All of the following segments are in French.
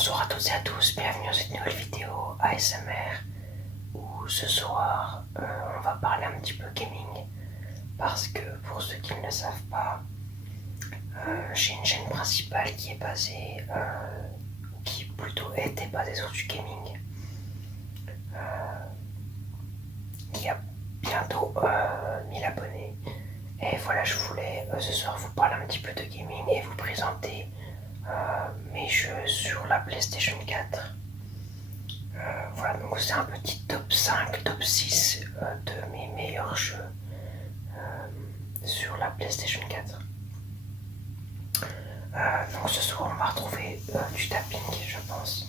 Bonsoir à toutes et à tous, bienvenue dans cette nouvelle vidéo ASMR où ce soir on va parler un petit peu gaming parce que pour ceux qui ne le savent pas, j'ai une chaîne principale qui est basée, qui plutôt était basée sur du gaming, qui a bientôt 1000 abonnés et voilà, je voulais ce soir vous parler un petit peu de gaming et vous présenter mes jeux sur la PlayStation 4. Voilà, donc c'est un petit top 5, top 6 de mes meilleurs jeux sur la PlayStation 4. Donc ce soir on va retrouver du tapping, je pense,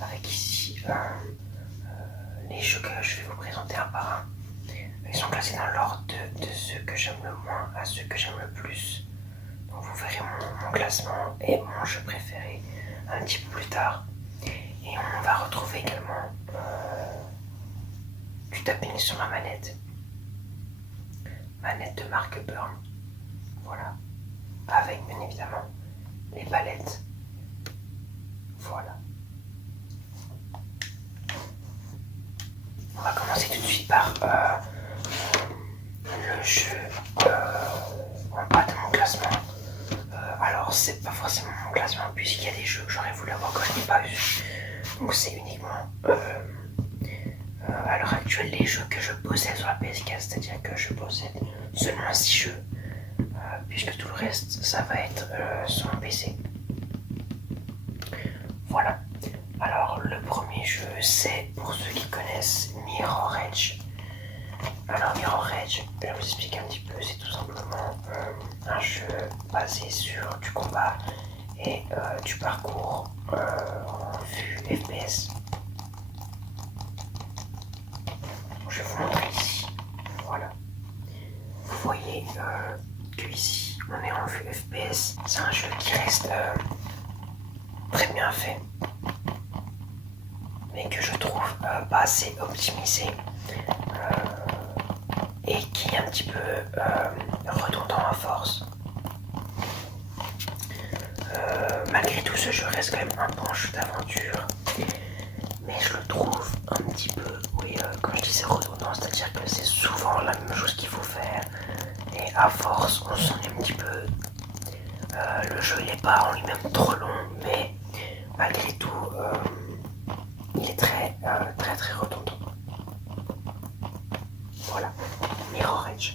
avec ici les jeux que je vais vous présenter un par un. Ils sont classés dans l'ordre de ceux que j'aime le moins à ceux que j'aime le plus. Donc vous verrez mon classement et mon jeu préféré un petit peu plus tard. Et on va retrouver également du tapping sur ma manette. Manette de marque Burn. Voilà. Avec bien évidemment les palettes. Voilà. On va commencer tout de suite par le jeu en bas de mon classement. Alors c'est pas forcément mon classement puisqu'il y a des jeux que j'aurais voulu avoir que je n'ai pas eu. Donc c'est uniquement à l'heure actuelle les jeux que je possède sur la PS4, c'est-à-dire que je possède seulement 6 jeux, puisque tout le reste ça va être sur mon PC. Voilà. Alors le premier jeu c'est, pour ceux qui connaissent, Mirror Edge. Alors Mirror Edge, je vais vous expliquer un petit peu, c'est tout simplement un jeu basé sur du combat et du parcours en vue FPS. Je vais vous montrer ici. Voilà. Vous voyez que ici on est en vue FPS. C'est un jeu qui reste très bien fait, mais que je trouve pas assez optimisé et qui est un petit peu redondant à force. Malgré tout, ce jeu reste quand même un bon jeu d'aventure, mais je le trouve un petit peu, oui, quand je dis c'est redondant, c'est-à-dire que c'est souvent la même chose qu'il faut faire, et à force on s'ennuie un petit peu. Le jeu il n'est pas en lui-même trop long, mais malgré tout il est très redondant. Voilà, Mirror Edge.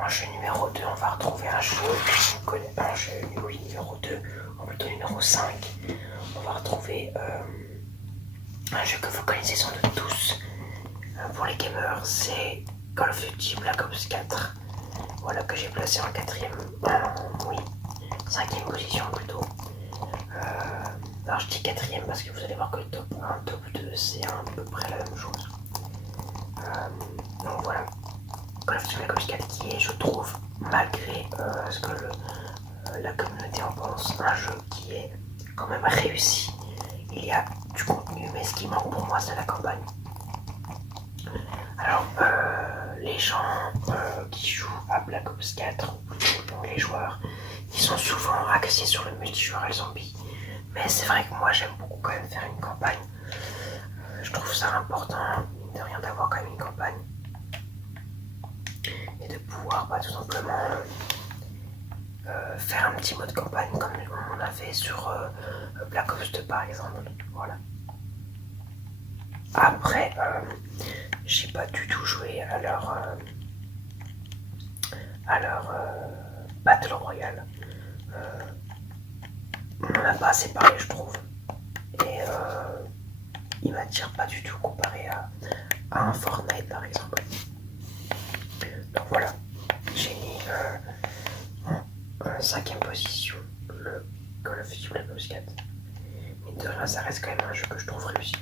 En jeu numéro 2, on va retrouver un jeu que vous connaissez, un jeu oui, numéro 2, ou plutôt numéro 5. On va retrouver un jeu que vous connaissez sans doute tous. Pour les gamers, c'est Call of Duty Black Ops 4. Voilà, que j'ai placé en quatrième, oui, cinquième position plutôt. Alors je dis quatrième parce que vous allez voir que top 1, top 2, c'est à peu près la même chose. Donc voilà. Call of Duty Black Ops 4 qui est, je trouve, malgré ce que la communauté en pense, un jeu qui est quand même réussi. Il y a du contenu, mais ce qui manque pour moi c'est la campagne. Alors les gens qui jouent à Black Ops 4, ou plutôt les joueurs, ils sont souvent axés sur le multijoueur et le zombie. Mais c'est vrai que moi j'aime beaucoup quand même faire une campagne. Je trouve ça important, mine de rien, d'avoir quand même une campagne. Et de pouvoir tout simplement faire un petit mode campagne comme on a fait sur Black Ops 2 par exemple. Voilà. Après, j'ai pas du tout joué à leur Battle Royale. On en a pas assez parlé, je trouve. Et il m'attire pas du tout comparé à un Fortnite par exemple. Donc voilà, j'ai mis en cinquième position le Call of Duty Black Ops 4. Mais de rien, ça reste quand même un jeu que je trouve réussi.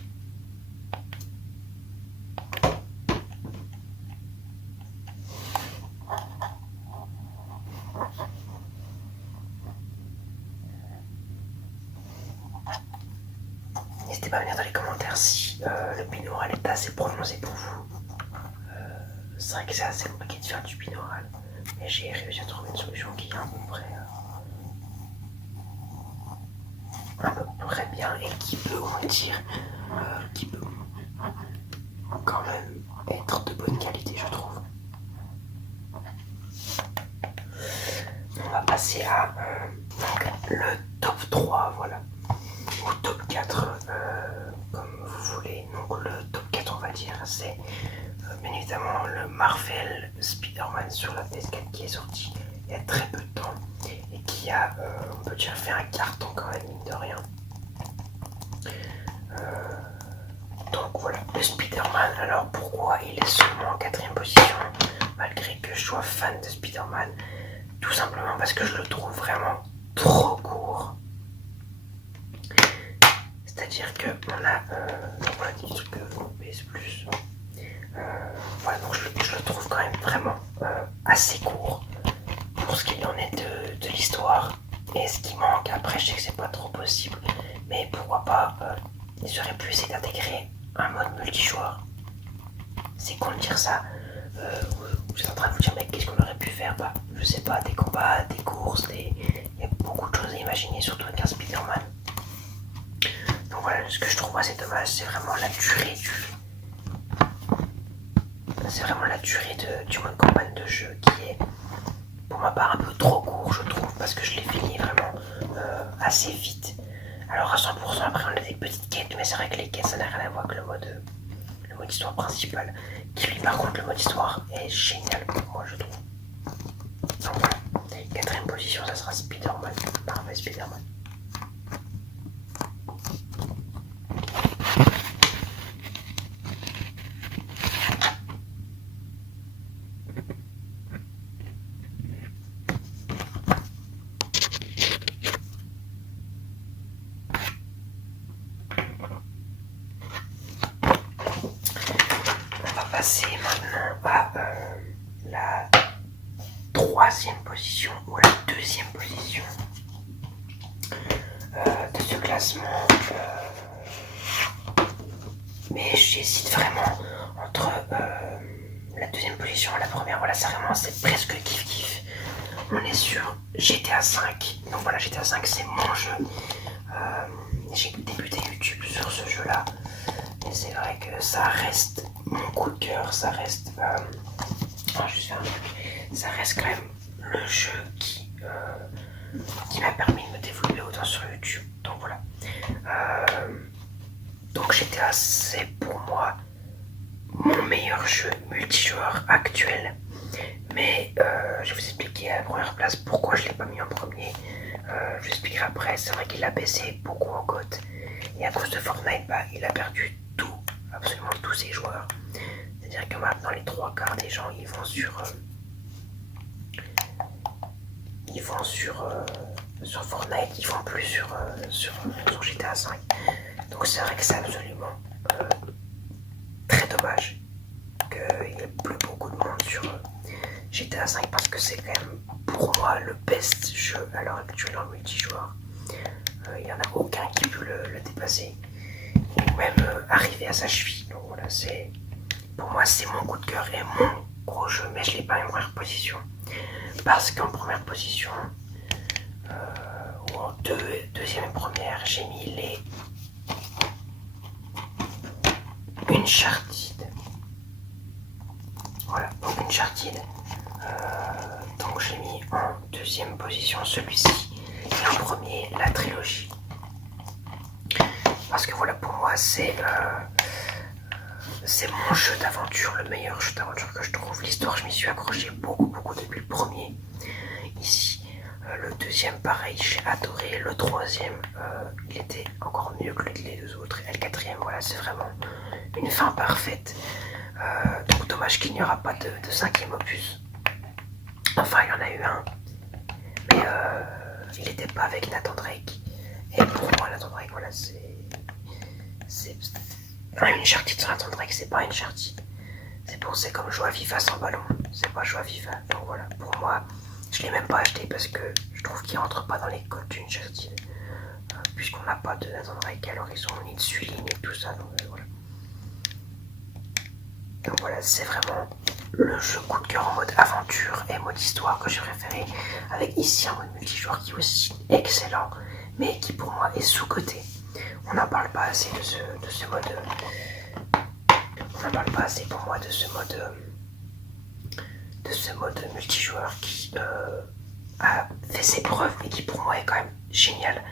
N'hésitez pas à venir dans les commentaires si le binaural est assez prononcé pour vous. C'est vrai que c'est assez compliqué de faire du binaural. mais j'ai réussi à trouver une solution qui est à peu près bien et qui peut, on va dire, qui peut quand même être de bonne qualité, je trouve. On va passer à donc, le top 3, voilà, ou top 4, comme vous voulez. Donc le top 4, on va dire, c'est bien évidemment le Marvel Spider-Man sur la PS4 qui est sorti il y a très peu de temps et qui a, on peut dire, fait un carton quand même, mine de rien. Donc voilà, le Spider-Man. Alors pourquoi il est seulement en 4ème position malgré que je sois fan de Spider-Man? Tout simplement parce que je le trouve vraiment trop court. C'est-à-dire que on a voilà, des trucs PS Plus. Voilà, donc je le trouve quand même vraiment assez court pour ce qu'il en est de l'histoire. Et ce qui manque, après je sais que c'est pas trop possible, mais pourquoi pas, ils auraient pu essayer d'intégrer un mode multijoueur. C'est con de dire ça. Vous êtes en train de vous dire, mais qu'est-ce qu'on aurait pu faire? Bah, je sais pas, des combats, des courses, il y a beaucoup de choses à imaginer, surtout avec un Spider-Man. Donc voilà, ce que je trouve assez dommage, c'est vraiment la durée du mode campagne de jeu qui est, pour ma part, un peu trop court, je trouve, parce que je l'ai fini vraiment assez vite. Alors à 100%, après on a des petites quêtes, mais c'est vrai que les quêtes, ça n'a rien à voir avec le mode histoire principal, qui lui par contre le mode histoire est génial pour moi, je trouve. Donc voilà, 4ème position, ça sera Spider-Man, Marvel Spider-Man. On va passer maintenant à la 3ème position ou la 2ème position de ce classement. Mais j'hésite vraiment entre la 2ème position et la première. Voilà, c'est presque kiff-kiff. On est sur GTA V. Donc voilà, GTA V, c'est mon jeu. J'ai débuté YouTube sur ce jeu-là. Et c'est vrai que ça reste mon coup de cœur. Ça reste... ça reste quand même le jeu qui m'a permis de me développer autant sur YouTube. Donc voilà. Donc GTA, c'est pour moi mon meilleur jeu multijoueur actuel. Mais je vais vous expliquer à la première place pourquoi je ne l'ai pas mis en premier. Je vous expliquerai après. C'est vrai qu'il a baissé beaucoup en cote. Et à cause de Fortnite, bah, il a perdu tout, absolument tous ses joueurs. C'est-à-dire que maintenant les 3/4 des gens ils vont sur Fortnite, ils vont plus sur GTA V. Donc c'est vrai que c'est absolument très dommage qu'il n'y ait plus beaucoup de monde sur GTA V parce que c'est quand même pour moi le best jeu à l'heure actuelle en multijoueur. Il n'y en a aucun qui peut le dépasser ou même arriver à sa cheville. Donc voilà, pour moi c'est mon coup de cœur et mon gros jeu, mais je ne l'ai pas en première position parce qu'en première position ou en deuxième et première, j'ai mis les Uncharted. Voilà, donc Uncharted. Donc j'ai mis en deuxième position celui-ci et en premier la trilogie. Parce que voilà, pour moi c'est mon jeu d'aventure, le meilleur jeu d'aventure que je trouve. L'histoire, je m'y suis accroché beaucoup depuis le premier. Ici, le deuxième, pareil, j'ai adoré. Le troisième, il était encore mieux que les deux autres. Et le quatrième, voilà, c'est vraiment une fin parfaite. Donc dommage qu'il n'y aura pas de 5e opus. Enfin, il y en a eu un, mais il n'était pas avec Nathan Drake. Et pour moi, Nathan Drake, voilà, c'est un Uncharted sans Nathan Drake, c'est pas Uncharted. C'est comme jouer à FIFA sans ballon, c'est pas jouer à FIFA. Donc voilà, pour moi, je l'ai même pas acheté parce que je trouve qu'il rentre pas dans les codes d'Uncharted. Puisqu'on n'a pas de Nathan Drake, alors ils sont ni dessus, ni tout ça. Donc voilà. c'est vraiment le jeu coup de cœur en mode aventure et mode histoire que j'ai préféré, avec ici un mode multijoueur qui est aussi excellent, mais qui pour moi est sous-coté. On n'en parle pas assez de ce mode. On n'en parle pas assez pour moi de ce mode multijoueur qui a fait ses preuves et qui pour moi est quand même génial,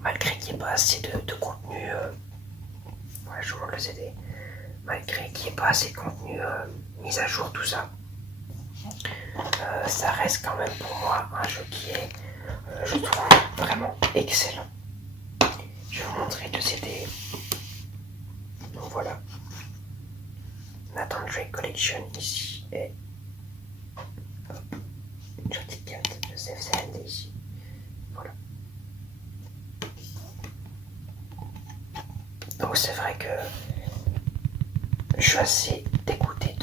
malgré qu'il n'y ait pas assez de contenu. Ouais, je vous montre le CD. Malgré qu'il n'y ait pas assez de contenu mis à jour, tout ça. Ça reste quand même pour moi un jeu qui est, je trouve, vraiment excellent. Je vais vous montrer le CD. Donc voilà. Nathan Drake Collection ici et une sortie de carte de CFCND ici. Voilà. Donc c'est vrai que je suis assez dégoûté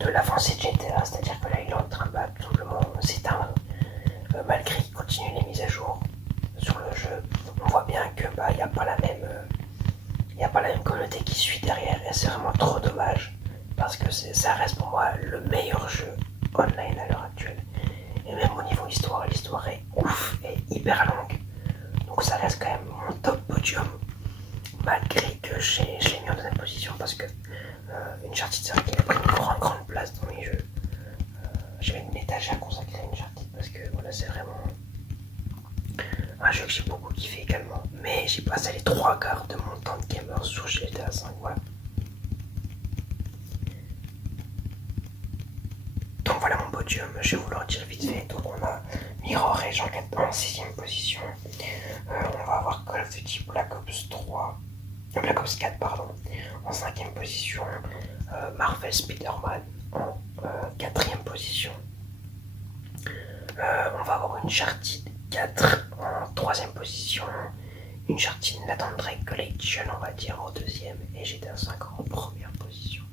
de l'avancée de GTA, c'est-à-dire que là il est en train de tout simplement s'éteindre, malgré qu'il continue les mises à jour sur le jeu. On voit bien que il n'y a pas la même communauté qui suit derrière et c'est vraiment trop dommage parce que ça reste pour moi le meilleur jeu online à l'heure actuelle. Et même au niveau histoire, l'histoire est ouf et hyper longue. Donc ça reste quand même mon top podium, malgré que j'ai mis en deuxième position parce que Uncharted, c'est vrai qu'il a pris une grande place dans mes jeux. Je vais une étagère consacrée à Uncharted parce que voilà, c'est vraiment un jeu que j'ai beaucoup kiffé également. Mais j'ai passé les 3/4 de mon temps de gamer sur GTA 5. Voilà. Donc voilà mon podium, je vais vous le redire vite fait. Donc on a Mirror Edge en 6ème position. On va avoir Call of Duty Black Ops 4 pardon, en 5ème position. Marvel Spider-Man en 4ème position. On va avoir Uncharted 4 en 3ème position. Uncharted Nathan Drake Collection, on va dire, en 2ème. Et GTA 5 en 1ère position.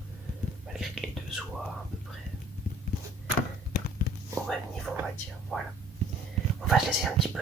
Malgré que les deux soient à peu près au même niveau, on va dire. Voilà. On va se laisser un petit peu